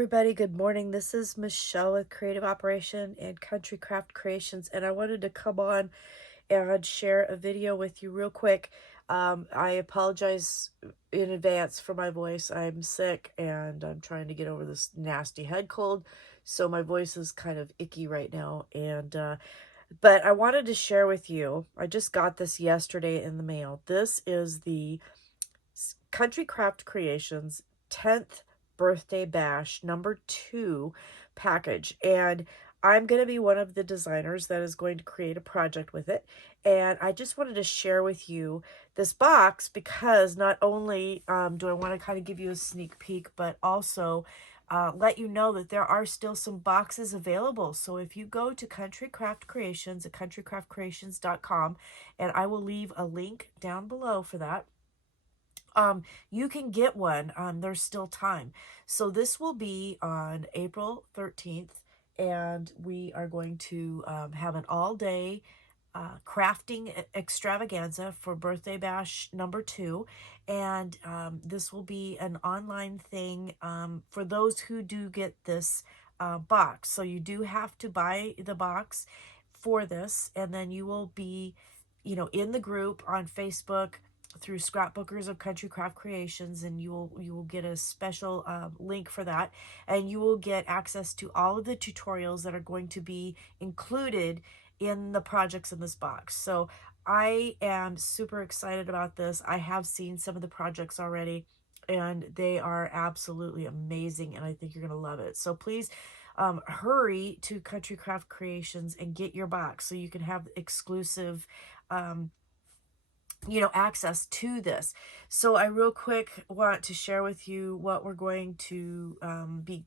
everybody, good morning. This is Michelle with Creative Operation and Country Craft Creations, and I wanted to come on and share a video with you real quick. I apologize in advance for my voice. I'm sick and I'm trying to get over this nasty head cold, so my voice is kind of icky right now. But I wanted to share with you, I just got this yesterday in the mail. This is the Country Craft Creations 10th birthday bash #2 package, and I'm going to be one of the designers that is going to create a project with it. And I just wanted to share with you this box because not only do I want to kind of give you a sneak peek, but also let you know that there are still some boxes available. So if you go to Country Craft Creations at countrycraftcreations.com, and I will leave a link down below for that, you can get one. There's still time. So this will be on April 13th, and we are going to have an all-day crafting extravaganza for birthday bash #2. And this will be an online thing for those who do get this box. So you do have to buy the box for this, and then you will be, in the group on Facebook through Scrapbookers of Country Craft Creations, and you will get a special link for that, and you will get access to all of the tutorials that are going to be included in the projects in this box. So I am super excited about this. I have seen some of the projects already, and they are absolutely amazing, and I think you're going to love it. So please hurry to Country Craft Creations and get your box so you can have exclusive access to this. So I real quick want to share with you what we're going to be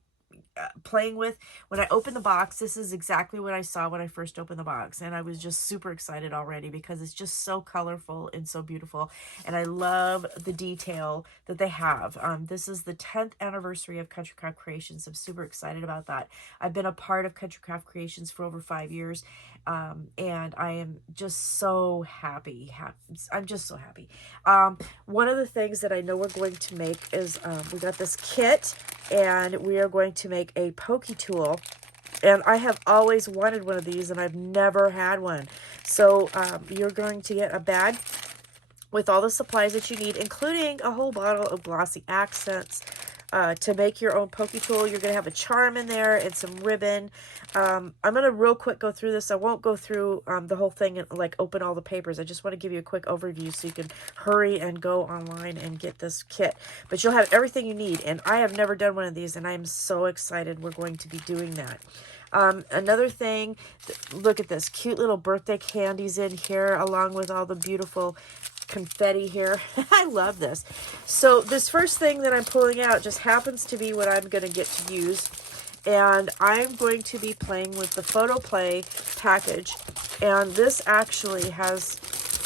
playing with. When I opened the box, this is exactly what I saw when I first opened the box, and I was just super excited already because it's just so colorful and so beautiful, and I love the detail that they have. This is the 10th anniversary of Country Craft Creations. I'm super excited about that. I've been a part of Country Craft Creations for over 5 years, and I am just so happy. I'm just so happy. One of the things that I know we're going to make is we got this kit, and we are going to make a pokey tool, and I have always wanted one of these, and I've never had one. So you're going to get a bag with all the supplies that you need, including a whole bottle of glossy accents to make your own pokey tool. You're going to have a charm in there and some ribbon. I'm going to real quick go through this. I won't go through the whole thing and like open all the papers. I just want to give you a quick overview so you can hurry and go online and get this kit. But you'll have everything you need, and I have never done one of these, and I'm so excited we're going to be doing that. Another thing, look at this cute little birthday candies in here, along with all the beautiful confetti here. I love this. So this first thing that I'm pulling out just happens to be what I'm going to get to use, and I'm going to be playing with the Photo Play package, and this actually has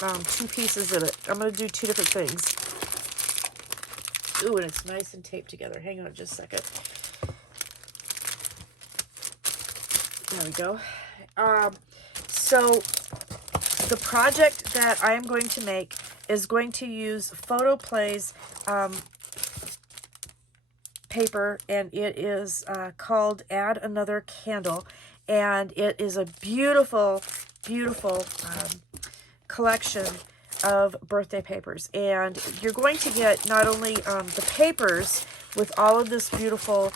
2 pieces of it. I'm going to do 2 different things. Ooh, and it's nice and taped together. Hang on just a second. There we go. So the project that I am going to make is going to use Photo Play's paper, and it is called Add Another Candle, and it is a beautiful, beautiful collection of birthday papers. And you're going to get not only the papers with all of this beautiful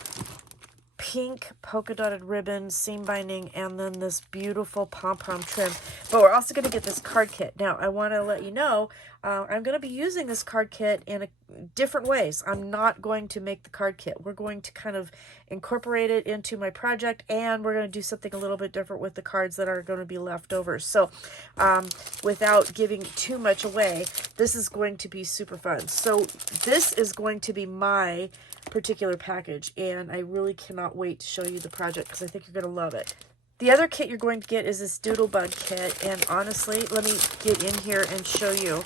pink polka dotted ribbon, seam binding, and then this beautiful pom-pom trim, but we're also going to get this card kit. Now I want to let you know I'm going to be using this card kit in different ways. I'm not going to make the card kit. We're going to kind of incorporate it into my project, and we're going to do something a little bit different with the cards that are going to be left over. So without giving too much away, this is going to be super fun. So this is going to be my particular package, and I really cannot wait to show you the project because I think you're going to love it. The other kit you're going to get is this Doodlebug kit, and honestly, let me get in here and show you.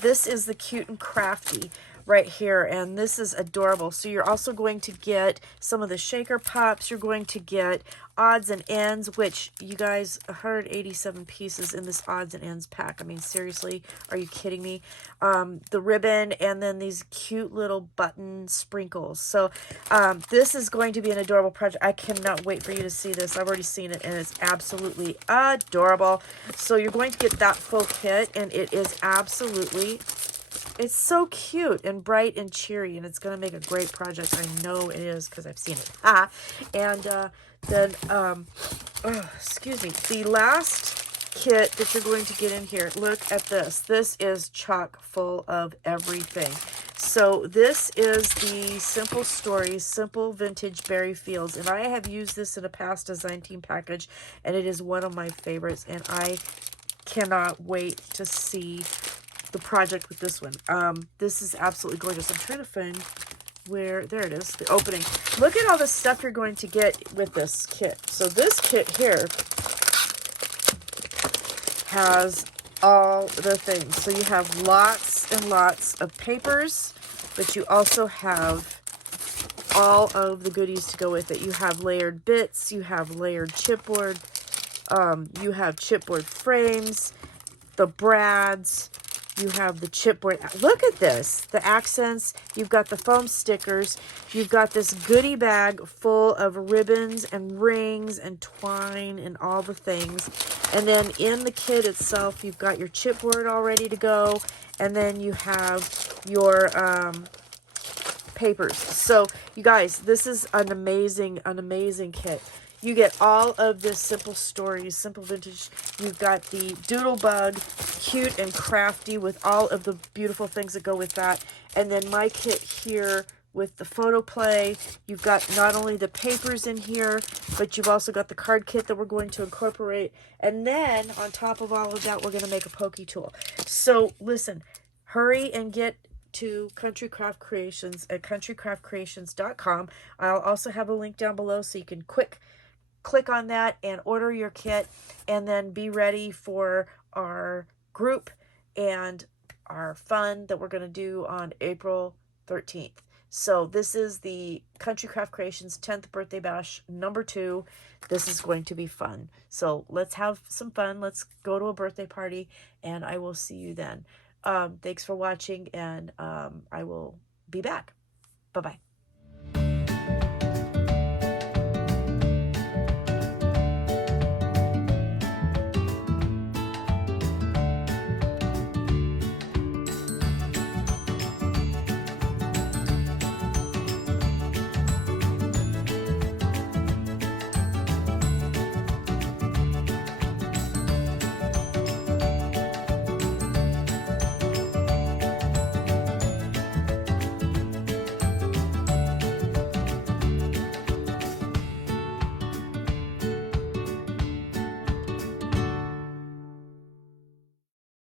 This is the Cute and Crafty. right here, and this is adorable. So you're also going to get some of the shaker pops. You're going to get odds and ends, which you guys, 187 pieces in this odds and ends pack. I mean, seriously, are you kidding me? The ribbon, and then these cute little button sprinkles. So this is going to be an adorable project. I cannot wait for you to see this. I've already seen it, and it's absolutely adorable. So you're going to get that full kit, and it is absolutely, it's so cute and bright and cheery, and it's going to make a great project. I know it is because I've seen it. And then, excuse me, the last kit that you're going to get in here, look at this. This is chock full of everything. So this is the Simple Stories, Simple Vintage Berry Fields, and I have used this in a past design team package, and it is one of my favorites, and I cannot wait to see the project with this one. This is absolutely gorgeous. I'm trying to find where, there it is, the opening. Look at all the stuff you're going to get with this kit. So this kit here has all the things. So you have lots and lots of papers, but you also have all of the goodies to go with it. You have layered bits, you have layered chipboard, you have chipboard frames, the brads, you have the chipboard. Look at this, the accents. You've got the foam stickers. You've got this goodie bag full of ribbons and rings and twine and all the things. And then in the kit itself, you've got your chipboard all ready to go. And then you have your papers. So you guys, this is an amazing kit. You get all of this Simple Stories, Simple Vintage. You've got the Doodle Bug, cute and crafty with all of the beautiful things that go with that. And then my kit here with the photo play. You've got not only the papers in here, but you've also got the card kit that we're going to incorporate. And then on top of all of that, we're going to make a pokey tool. So listen, hurry and get to Country Craft Creations at countrycraftcreations.com. I'll also have a link down below so you can click on that and order your kit, and then be ready for our group and our fun that we're going to do on April 13th. So this is the Country Craft Creations 10th birthday bash #2. This is going to be fun. So let's have some fun. Let's go to a birthday party, and I will see you then. Thanks for watching, and I will be back. Bye-bye.